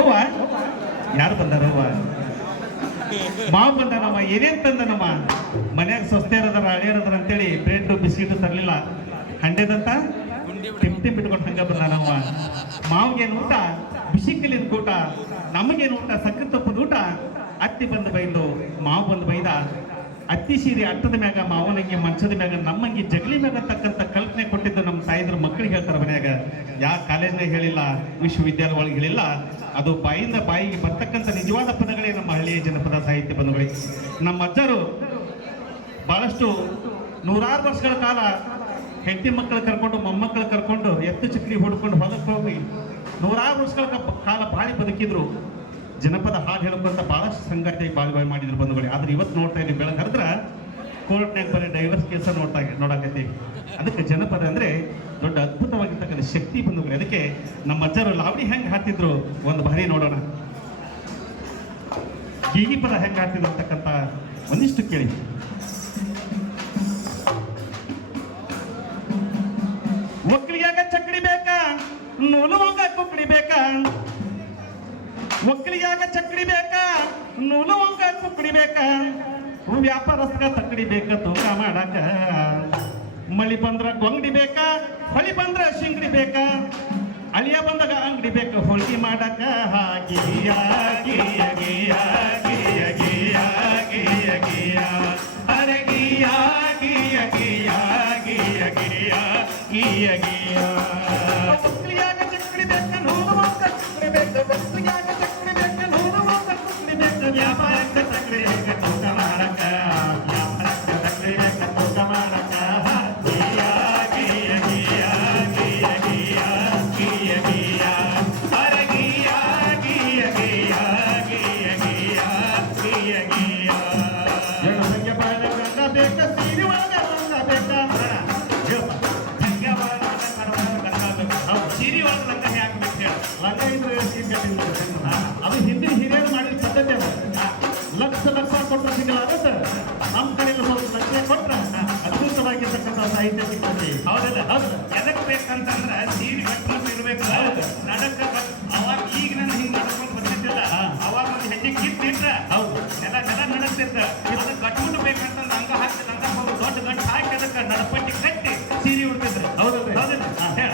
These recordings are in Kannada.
ಅವ್ವ ಯಾರು ಬಂದಾರವ್ವ? ಮಾವು ಬಂದಾನಮ್ಮ. ಏನೇನ್ ತಂದನಮ್ಮ? ಮನ್ಯಾಗ ಸ್ವಸ್ಥರದಾರ ಹಳಿಯರದಾರ ಅಂತೇಳಿ ಬ್ರೆಡ್ ಬಿಸ್ಕಿಟ್ ತರ್ಲಿಲ್ಲ, ಹಂಡೆದಂತ ಟಿಮ್ ಬಿಟ್ಕೊಂಡು ಹಂಗ ಬಂದಾನಮ್ಮ. ಮಾವಿಗೇನು ಊಟ? ಬಿಸಿ ಕಲ್ಲಿನ ಊಟ. ನಮಗೇನು ಊಟ? ಸಕ್ಕರೆ ತಪ್ಪದ ಊಟ. ಅತ್ತಿ ಬಂದು ಬೈದು, ಮಾವು ಬಂದು ಬೈದ. ಅತ್ತಿ ಸೀರೆ ಅಟ್ಟದ ಮ್ಯಾಗ, ಮಾವನಂಗಿ ಮಂಚದ ಮ್ಯಾಗ, ನಮ್ಮಂಗಿ ಜಗಲಿ ಮ್ಯಾಗ ಅಂತಕ್ಕಂಥ ಕಲ್ಪನೆ ಕೊಟ್ಟಿದ್ದು ನಮ್ಮ ತಾಯಿದ್ರು ಮಕ್ಕಳಿಗೆ ಹೇಳ್ತಾರೆ ಮನ್ಯಾಗ. ಯಾ ಕಾಲೇಜ್ನಾಗ ಹೇಳಿಲ್ಲ, ವಿಶ್ವವಿದ್ಯಾಲಯ ಒಳಗೆ ಹೇಳಿಲ್ಲ. ಅದು ಬಾಯಿಂದ ಬಾಯಿಗೆ ಬರ್ತಕ್ಕಂಥ ನಿಜವಾದ ಪದಗಳೇ ನಮ್ಮ ಹಳ್ಳಿಯ ಜನಪದ ಸಾಹಿತ್ಯ ಪದಗಳಿಗೆ. ನಮ್ಮ ಅಜ್ಜರು ಬಹಳಷ್ಟು ನೂರಾರು ವರ್ಷಗಳ ಕಾಲ ಹೆಂಡತಿ ಮಕ್ಕಳು ಕರ್ಕೊಂಡು, ಮೊಮ್ಮಕ್ಕಳು ಕರ್ಕೊಂಡು, ಎತ್ತು ಚಕ್ರಿ ಹೊಡ್ಕೊಂಡು ಹೊಲಕ್ಕೆ ಹೋಗಿ ನೂರಾರು ವರ್ಷಗಳ ಕಾಲ ಬಾಳಿ ಬದುಕಿದ್ರು. ಜನಪದ ಹಾಡು ಹೇಳಕ್ಕಂತ ಬಹಳಷ್ಟು ಸಂಘಟನೆ ಬಾಳಿ ಮಾಡಿದ್ರು ಬಂಧುಗಳು. ಆದ್ರೆ ಇವತ್ತು ನೋಡ್ತಾ ಇದ್ದೀವಿ, ಬೆಳಗ್ಗೆ ಹರಿದ್ರೆ ಕೋರ್ಟ್ನಾಗ ಬರೀ ಡೈವರ್ಸ್ ಕೇಸ ನೋಡಾಕತ್ತೀವಿ. ಅದಕ್ಕೆ ಜನಪದ ಅಂದ್ರೆ ದೊಡ್ಡ ಅದ್ಭುತವಾಗಿರ್ತಕ್ಕಂಥ ಶಕ್ತಿ ಬಂಧುಗಳು. ಅದಕ್ಕೆ ನಮ್ಮ ಅಜ್ಜರು ಲಾವಣಿ ಹೆಂಗೆ ಹಾಕ್ತಿದ್ರು ಒಂದು ಬಾರಿ ನೋಡೋಣ. ಗೀಗಿ ಪದ ಹೆಂಗೆ ಹಾಕ್ತಿದ್ರು ಅಂತಕ್ಕಂಥ ಒಂದಿಷ್ಟು ಕೇಳಿ. ಒಕ್ಕಲಿಗಾಗ ಚಕ್ಕಡಿ ಬೇಕಾ, ನೂಲುವಾಗ ಕುಕ್ಕಡಿ ಬೇಕಾ? ಒಕ್ಕಲಿಗಾಗ ಚಕ್ಕಡಿ ಬೇಕಾ, ನೂಲುವಾಗ ಕುಕ್ಕಡಿ ಬೇಕಾ? ವ್ಯಾಪಾರಸ್ಥ ತಕ್ಕಡಿ ಬೇಕ ತೂಕ ಮಾಡಕ. ಮಳಿ ಬಂದ್ರ ಗೊಂಗಡಿ ಬೇಕಾ, ಹೊಳಿ ಬಂದ್ರ ಶಿಂಗಡಿ ಬೇಕಾ? ಅಳಿಯ ಬಂದಾಗ ಅಂಗಡಿ ಬೇಕಾ ಹೋಳಿಗೆ ಮಾಡಕ. ಹಾಗಿಯ ಗಿಯ ಗಿಯ ಗಿಯ ಗಿಯ ಗಿಯ ಗಿಯ ಅರಗಿಯ ಗಿಯ ಗಿಯ ಗಿಯ ಗಿಯ ಗಿಯ ಗಿಯ. ಒಕ್ಕಲಿಗಾಗ ಚಕ್ಕಡಿ ಬೇಕ, ನೂಲುವಾಗ ಕುಕ್ಕಡಿ ಬೇಕ. ಒಕ್ಕಲಿಗಾಗ ಚಕ್ಕಡಿ ಬೇಕ, ನೂಲುವಾಗ ಕುಕ್ಕಡಿ ಬೇಕ. ವ್ಯಾಪಾರಕ್ಕೆ ತಕ್ಕಡಿ ಬೇಕ ತೂಕ ಮಾಡಕ. ವ್ಯಾಪಾರಕ್ಕೆ ತಕ್ಕಡಿ ಬೇಕ ತೂಕ ಮಾಡಕ. ಗಿಯ ಗಿಯ ಗಿಯ ಗಿಯ ಗಿಯ ಗಿಯ ಗಿಯ ಅರಗಿಯ ಗಿಯ ಗಿಯ ಗಿಯ ಗಿಯ ಗಿಯ ಗಿಯ. ಸಂಖ್ಯೆ ಬಾಳ ಗಂಗ ಬೇಕ, ಸೀರೆ ಒಳಗ ರಂಗ ಬೇಕ. ಸಂಖ್ಯೆ ಬಾಳ ಸೀರೆ ಒಳಗ ರಂಗ ಹಾಕ್ಬೇಕು ಹೇಳ. ಲಂಗ ಇದ್ರೆ ಸೀರೆ ಅದು ಹಿಂದಿನ ಹಿರಿಯರು ಮಾಡಿದ ಪದ್ಧತಿ ಅದ. ಲಕ್ಷ ಲಕ್ಷ ಕೊಟ್ಟರೆ ಸಿಗಲಾಗತ್ತೆ. ನಮ್ಮ ಕಡೆಯಲ್ಲಿ ಸ್ವಲ್ಪ ಲಕ್ಷ ಕೊಟ್ರೆ ಅದ್ಭುತವಾಗಿರ್ತಕ್ಕಂಥ ಸಾಹಿತ್ಯ ಸಿಗ್ತದೆ. ಹೌದಲ್ಲ? ಹೌದು. ಎದಕ್ಕೆ ಬೇಕಂತಂದ್ರೆ ಸೀರೆ ಕಟ್ಕೊಂಡು ಇರ್ಬೇಕು. ನಡಕ ಅವಾಗ ಈಗ ನಾನು ಹಿಂಗೆ ನಡ್ಕೊಂಡು ಬರ್ತಿದ್ದಿಲ್ಲ. ಅವಾಗ ಒಂದು ಹೆಜ್ಜೆ ಕಿತ್ತಿಟ್ರೆ ಹೌದು ನೆಲ ನಡಕ್ತಿರ್ತ. ಅದಕ್ಕೆ ಕಟ್ಬಿಟ್ಟು ಬೇಕಂತಂದ್ರೆ ಹಂಗ ಹಾಕಿ ಹಂಗ ಹೋಗಿ ದೊಡ್ಡ ಗಂಟು ಹಾಕಿ ಅದಕ್ಕೆ ನಡಪಟ್ಟಿ ಕಟ್ಟಿ ಸೀರೆ ಉಡ್ತಿದ್ರು. ಹೌದಲ್ಲ? ಹೌದಲ್ಲ? ಹೇಳ.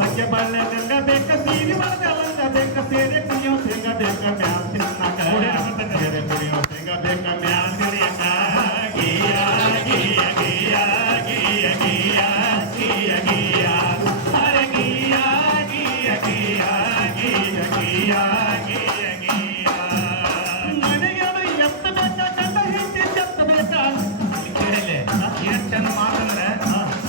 ಸಂಖ್ಯೆ ಬಾಳ್ಯ ಗಂಗ ಬೇಕ, ಸೀರೆ ಒಳಗ ಲಂಗ ಬೇಕ. ಸೇರೆ ಕುಣಿಯೋ ಶೇಂಗ ಬೇಕ, ಮ್ಯಾಲ್ ತಿನ್ನಕ. ಸೇರೆ ಕುಣಿಯೋ ಶೇಂಗ ಬೇಕ, ಮ್ಯಾಲ್ ತಿನ್ನಕ. ಗಿಯ ಗಿಯ ಗಿಯ ಗಿಯ ಗಿಯ ಗಿಯ ಗಿಯ ಅರೆ ಗಿಯ ಗಿಯ ಗಿಯ ಗಿಯ ಗಿಯ ಗಿಯ ಗಿಯ. ಮನೆಗಳು ಎತ್ತ ಬೇಕ, ಗಂಡ ಹೆಂಡತಿ ಎತ್ತ ಬೇಕ. ಕೇಳಿಲ್ಲ ಎಷ್ಟು ಚಂದ ಮಾತಂದ್ರೆ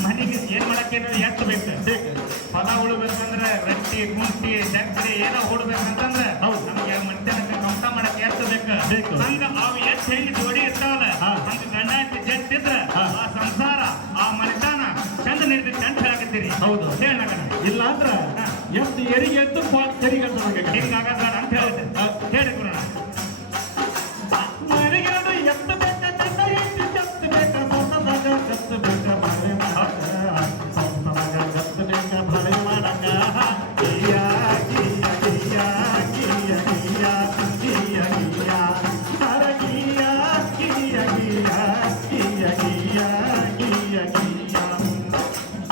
ಮನೆಗೆ ಏನ್ ಮಾಡಕ್ಕೇನು ಎತ್ತ ಬೇಕು. ಫಲ ಉಳ್ಬೇಕಂದ್ರೆ ರೊಟ್ಟಿ ಕುಂಟಿ ಸಕ್ಕರೆ ಏನೋ ಉಡ್ಬೇಕಂತಂದ್ರೆ ಹೌದು ನಮ್ಗೆ ಮಧ್ಯಾಹ್ನಕ್ಕೆ ಕಂಸ ಮಾಡಕ್ಕೆ ಎತ್ತ ಬೇಕು. ಹಂಗ ಅವು ಎಷ್ಟು ಹೆಂಗೆ ಜೋಡಿ ಇರ್ತಾವಲ್ಲ, ಹಂಗ ಗಂಡ ಹೆಂಡತಿ ಜಟ್ಟಿದ್ರ ಆ ಸಂಸಾರ ಆ ಮನೆತನ ಚಂದ ನಡೀತೈತಿ ಅಂತ ಹೇಳಕತ್ತೀರಿ. ಹೌದು ಹೇಳ. ಇಲ್ಲ ಅಂದ್ರ ಎಷ್ಟು ಎರಿಗೆ ಎದ್ದು ತೆರಿಗೆ ಹಿಂಗಾಗಲ್ಲ ಅಂತ ಹೇಳುತ್ತೆ. ಹೇಳಿ ಕೊಡೋಣ. ಮನೆಗೆರಡು ಎತ್ತ ಬೇಕ, ಗಂಡ ಹೆಂಡತಿ ಎತ್ತ ಬೇಕ. ಸಂಸಾರದಾಗ ಗತ್ತು ಬೇಕ, ಬಾಳೆ ಮಾಡಕ. ಸಂಸಾರದಾಗ ಗತ್ತು ಬೇಕ, ಬಾಳೆ ಮಾಡಕ. ಗಿಯ ಗಿಯ ಗಿಯ ಗಿಯ ಗಿಯ ಗಿಯ ಗಿಯ ಅರಗಿಯ ಗಿಯ ಗಿಯ ಗಿಯ ಗಿಯ ಗಿಯ ಗಿಯ.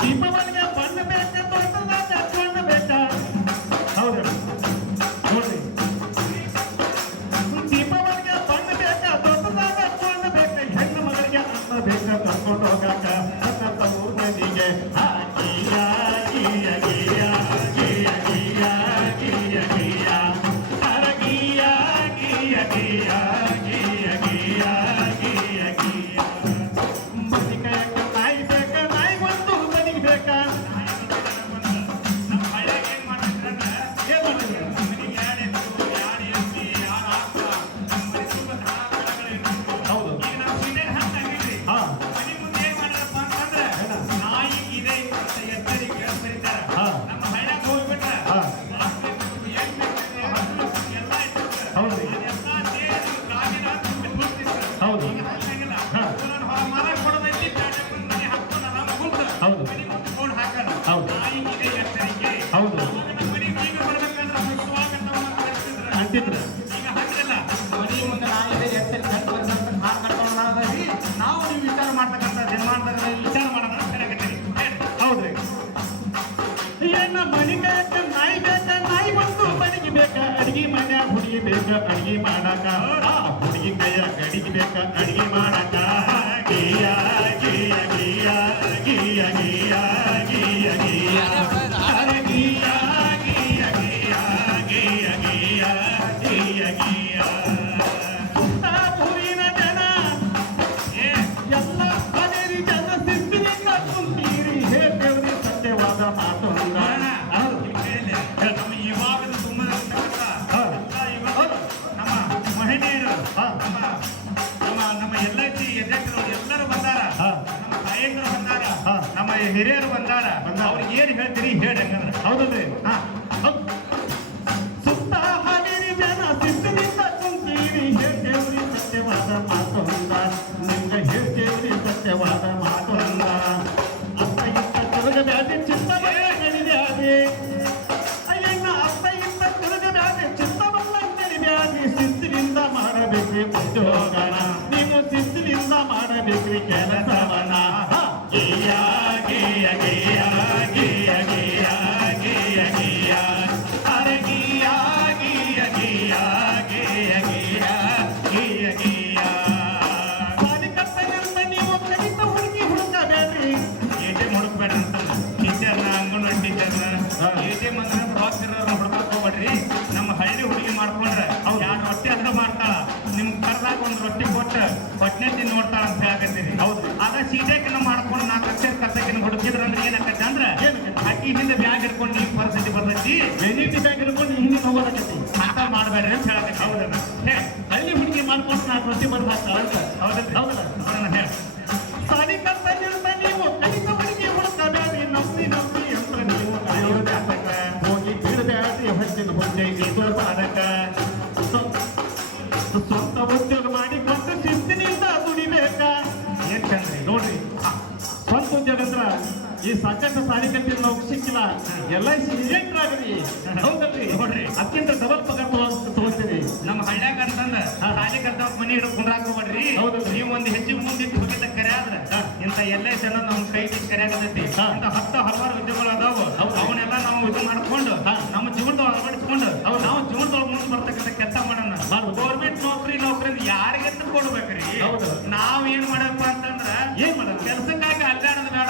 ದೀಪಾವಳಿಗೆ ಬಣ್ಣ ಬೇಕ, ತೋಟದಾಗ ಬಣ್ಣ ಬೇಕ. ಹೌದು ನೋಡ್ರಿ. ಅನ್ಸಿದ್ರು. ಈಗ ಹಾಗಿಲ್ಲ, ಮನೆ ಮುಂದೆ ನಾಯಿದೆ ಎತ್ತರಿ ಕಂಡು ಬಂದಂತ ಹಾಲು ಕಟ್ಕೊಂಡು ಮಾಡೋದ್ರಿ. ನಾವು ನೀವು ವಿಚಾರ ಮಾಡ್ತಕ್ಕಂಥ ಜನ್ಮಾಂತರದ ವಿಚಾರ ಮಾಡೋದನ್ನ ಹೇಳಕತ್ತೀರಿ. ಹೌದ್ರಿ. ಏನ ಮನಿ ಬೇಕ ನಾಯಿ ಬೇಕ, ನಾಯಿ ಬಂದು ಮನಿಗೆ ಬೇಕ, ಅಡಿಗೆ ಮನ್ಯಾಗ ಹುಡುಗಿ ಬೇಕ ಅಡಿಗೆ ಮಾಡಾಕ, ಹುಡುಗಿ ಕೈಯ ಅಡಿಗೆ ಬೇಕ ಅಡಿಗೆ ಮಾಡಾಕ. ಗೀಯ ಗೀಯ ಗೀಯ ಗೀಯ ಗೀಯ ಗೀಯ ಗೀಯ ಅರೆ ಗೀಯ ಗೀಯ ಗೀಯ ಗೀಯ ಗೀಯ ಗೀಯ ಗೀಯ. ಊರಿನ ಜನ ಎಲ್ಲ ಮನೆಯಲ್ಲಿ ಜನ ಸಿದ್ಧಿನಿಂದ ಕುಂತೀರಿ, ಹೇಳ್ತೇವ್ರಿ ಸತ್ಯವಾದ ಮಾತು ಅಂದ. ನಮ್ಮ ಇವಾಗದ ತುಂಬ ನಮ್ಮ ಮಹಿಳೆಯರು, ನಮ್ಮ LIC ಎಜೆಕ್ಟರು ಎಲ್ಲರೂ ಬಂದಾರ, ನಮ್ಮ ತಾಯಂದಿರು ಬಂದಾರ, ನಮ್ಮ ಹಿರಿಯರು ಬಂದಾರ. ಅವ್ರಿಗೆ ಏನ್ ಹೇಳ್ತೀರಿ ಹೇಳಿ ಹಂಗಂದ್ರೆ. ಹೌದಲ್ರಿ? ಸುತ್ತ ಹಾವೇರಿ ಜನ ಸಿದ್ಧನಿಂದ ಕುಂತೀರಿ, ಹೇಳ್ತೇವ್ರಿ ಸತ್ಯವಾದ ಮಾತು ಅಂದ. ನಿಮ್ಗೆ ಹೇಳ್ತೇವ್ರಿ ಸತ್ಯವಾದ ಮಾತು ಅಂದ. ಅತ್ತ ಇತ್ತ ತಿರುಗ ಬ್ಯಾದಿ ಚಿತ್ತವಲ್ಲ ನಡಿಬ್ಯಾದಿ, ಅಯ್ಯಣ್ಣ ಅತ್ತ ಇತ್ತ ತಿರುಗ ಬ್ಯಾದಿ ಚಿತ್ತವಲ್ಲ ನಡಿಬ್ಯಾದಿ. ಶಿಸ್ತಿನಿಂದ ಮಾಡಬೇಕ್ರಿ ಉದ್ಯೋಗನ, ನೀವು ಶಿಸ್ತಿನಿಂದ ಮಾಡಬೇಕ್ರಿ ಕೆಲಸವನ. ಗೀಯ ಗೀಯ ಗೀಯ ಗೀಯ ಗೀಯ ಗೀಯ ಗೀಯ ಅರೆ ಗೀಯ ಗೀಯ ಗೀಯ ಗೀಯ ಗೀಯ ಗೀಯ ಗೀಯ. ಸಾಲಿಕತ್ತನಂತ ನೀವು ಕಲಿತ ಹುಡುಗಿ ಹುಡುಕಬೇಡ್ರಿ, ATM ಹುಡುಕ್ಬೇಡ್ರಿ ಅಂತ ಟೀಚರ್ನ, ಅಂಗನವಾಡಿ ಟೀಚರ್ನ, ATM ಅಂದ್ರೆ ಪ್ರವಾಸಿಗರನ್ನ ಹುಡುಕಕ್ ಹೋಗ್ಬೇಡ್ರಿ. ನಮ್ಮ ಹಳ್ಳಿ ಹುಡುಗಿ ಮಾಡ್ಕೊಂಡ್ರೆ ಅವ್ರು 2 ರೊಟ್ಟಿ ಅದ್ರ ಮಾಡ್ತಾಳ, ನಿಮ್ಗೆ ಕರ್ದಾಗ ಒಂದು ರೊಟ್ಟಿ ಕೊಟ್ಟು ಹೊಟ್ಟೆ ತಿಂದು ನೋಡ್ತಾಳ ಅಂತ ಹೇಳಕತ್ತೀರಿ. ಹೌದು. ಅದ ಸೀಟೆಕಿನ ಮಾಡ್ಕೊಂಡು 4 ಅಕ್ಷರ ಕಸಕಿನ ಹುಡುಕಿದ್ರ ಅಂದ್ರೆ ಏನಾಕತ್ತೆ ಅಂದ್ರೆ ಅಕ್ಕಿ ಹಿಂದೆ ಬ್ಯಾಗ್ ಹಿಡ್ಕೊಂಡು ಈ ಪರಿಸ್ಥಿತಿ ಬರ್ತೈತಿ. ವೆನಿಟಿ ಬ್ಯಾಗ್ ಹಿಡ್ಕೊಂಡು ಹಿಂಗೆ ಹೋಗೋದಕ್ಕೈತಿ ಅಂತ ಮಾಡಬೇಡ್ರಿ ಅಂತ ಹೇಳಕತ್ತಿ. ಹೌದಲ್ಲ? ಹಳ್ಳಿ ಹುಡುಗಿ ಮಾಡ್ಕೊಂಡು 4 ರೊಟ್ಟಿ ಬರ್ದಾಕ ಹೌದಲ್ಲ? ಹೌದಲ್ಲ? ಅದನ್ನ ಹೇಳಿ. ಸಾಲಿಕತ್ತನಂತ ನೀವು ಕಲಿತ ಹುಡುಗಿ ಹುಡುಕಬೇಡ್ರಿ, ನಂಬಿ ನಂಬಿ ಯಂತ್ರ ನೀವು ಕಾಯೋದ್ಯಾತಕ, ಹೋಗಿ ಬೀಳಬ್ಯಾಡ್ರಿ ಹೊಚ್ಚಿನ ಹುಚ್ಚೆ ಇದು ಬಾರಕ. ಸ್ವಂತ ಉದ್ಯೋಗ ಮಾಡಿಕೊಂಡು ಶಿಸ್ತಿನಿಂದ ದುಡಿಬೇಕ. ಏನ್ ಚಂದ್ರಿ ನೋಡ್ರಿ, ಸ್ವಂತ ಉದ್ಯೋಗ ಅಂದ್ರ ಈ ಸಾಕಷ್ಟು ಸಾಲಿಕಟ್ಟಿನ ನಾವು ಸಿಕ್ಕಿಲ್ಲ, LIC ಏಜೆಂಟ್ ಆಗ್ರಿ. ಹೌದಲ್ರಿ? ನೋಡ್ರಿ, ಅದಕ್ಕಿಂತ ಡಬಲ್ ಪಗಾರ ತಗೋತೀರಿ. ನಮ್ಮ ಹಳ್ಳ್ಯಾಗ ಅಂತಂದ ಸಾಲಿ ಕಲ್ತವ್ರ ಮನಿ ಹಿಡಿದು ಕುಂದ್ರಾಕ್ ಹೋಗ್ಬೇಡ್ರಿ. ಹೌದಲ್ರಿ? ನೀವು ಒಂದು ಹೆಜ್ಜೆ ಮುಂದಿಟ್ಟು ಹೋಗಿದ್ದ ಕರೆ ಆದ್ರ ಇಂಥ LIC ಅನ್ನೋದು ನಮ್ಮ ಕೈ ಬಿಟ್ಟು ಕರೆ ಆಗತೈತಿ. ಇಂಥ 10 ಹಲವಾರು ಉದ್ಯೋಗಗಳು ಅದಾವು. ಅವನ್ನೆಲ್ಲ ನಾವು ಇದು ಮಾಡ್ಕೊಂಡು ನಮ್ಮ ಜೀವನದೊಳಗೆ ಅಳವಡಿಸ್ಕೊಂಡು ನಾವು ಜೀವನದೊಳಗೆ ಮುಂದೆ ಬರ್ತಕ್ಕಂಥ ಕೆಲಸ ಮಾಡೋಣ. ಗೌರ್ಮೆಂಟ್ ನೌಕರಿ ಯಾರಿಗೆ ಕೊಡ್ಬೇಕ್ರಿ? ನಾವ್ ಏನ್ ಮಾಡಪ್ಪ ಅಂತಂದ್ರ ಏನ್ ಮಾಡೋಣ? ಕೆಲ್ಸಕ್ಕಾಗಿ ಅಲ್ಲಾಡೋದು ಬೇಡ,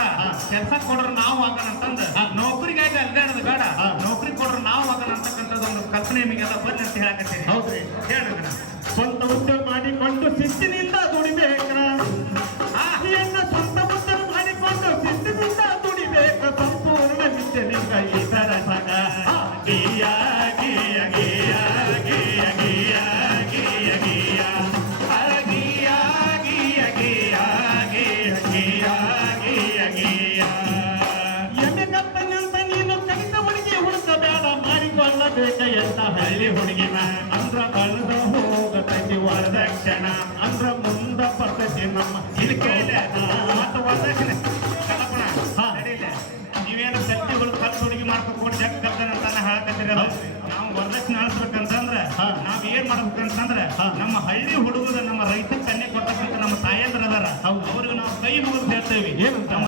ಕೆಲ್ಸ ಕೊಡ್ರ ನಾವು ಆಗೋಣ ಅಂತಂದ. ನೌಕರಿಗಾಗಿ ಅಲ್ಲಾಡೋದು ಬೇಡ, ನೌಕರಿ ಕೊಡ್ರ ನಾವು ಆಗೋಣ ಅಂತಕ್ಕಂಥದ್ದೊಂದು ಕಲ್ಪನೆ ನಿಮಗೆಲ್ಲ ಬಂದ್ ಅಂತ ಹೇಳಕತ್ತೀನಿ. ಹೌದ್ರಿ? ಹೇಳ್ರಿ, ಸ್ವಂತ ಉದ್ಯೋಗ ಮಾಡಿಕೊಂಡು ಶಿಸ್ತಿನಿಂದ ದುಡಿಬೇಕ್ರ. ಹೆಣ್ಣ ಸ್ವಂತ ಉದ್ಯೋಗ ಮಾಡಿಕೊಂಡು ಶಿಸ್ತಿನಿಂದ ದುಡಿಬೇಕ. ಸಂಪೂರ್ಣ ನಿತ್ಯಲಿಂಗ ಇದರ ಸಗ. ಗೀಯ ಗೀಯ ಗೀಯ ಗೀಯ ಗೀಯ ಗೀಯ ಗೀಯ ಅರ ಗೀಯ ಗೀಯ ಗೀಯ ಗೀಯ ಗೀಯ ಗೀಯ ಗೀಯ. ಎಮ್ಮೆಗಪ್ಪನಂತ ನೀನು ಕಲಿತ ಹುಡುಗಿ ಹುಡುಕಬೇಡ, ಮಾಡಿಕೊಳ್ಳಬೇಕ ಎಂತ ಹಳ್ಳಿ ಹುಡುಗಿನ. ಅಂದ್ರ ಅಳ್ದ ಹೋಗತೈತಿ ವರದಕ್ಷಿಣ, ಅಂದ್ರ ಮುಂದ ಬರ್ತೈತಿ ನಮ್ಮ ಮತ್ತೆ ವರದಕ್ಷಿಣೆ ಕಲ್ಪನ ನಡೀಲ. ನೀವೇನು ಸತ್ಯಗಳು ಕಲ್ತು ಹುಡುಗಿ ಮಾಡ್ಕೊಂಡು ಜಗ್ ಕಲ್ತಾನಂತ ಹೇಳಕತ್ತಿರಲ್ಲ. ನಾವು ವರದಕ್ಷಿಣೆ ಅಳಿಸ್ಬೇಕಂತಂದ್ರ ನಾವ್ ಏನ್ ಮಾಡ್ಬೇಕಂತಂದ್ರ ನಮ್ಮ ಹಳ್ಳಿ ಹುಡುಗದ ನಮ್ಮ ರೈತ ಕನ್ಯೆ ಕೊಟ್ಟಕ್ಕಂತ ನಮ್ಮ ತಾಯಂದ್ರ ಅದಾರ, ಅವ್ರಿಗೆ ನಾವು ಕೈ ಮುಗಿದು ಹೇಳ್ತೇವಿ. ಏನಂತ? ನಮ್ಮ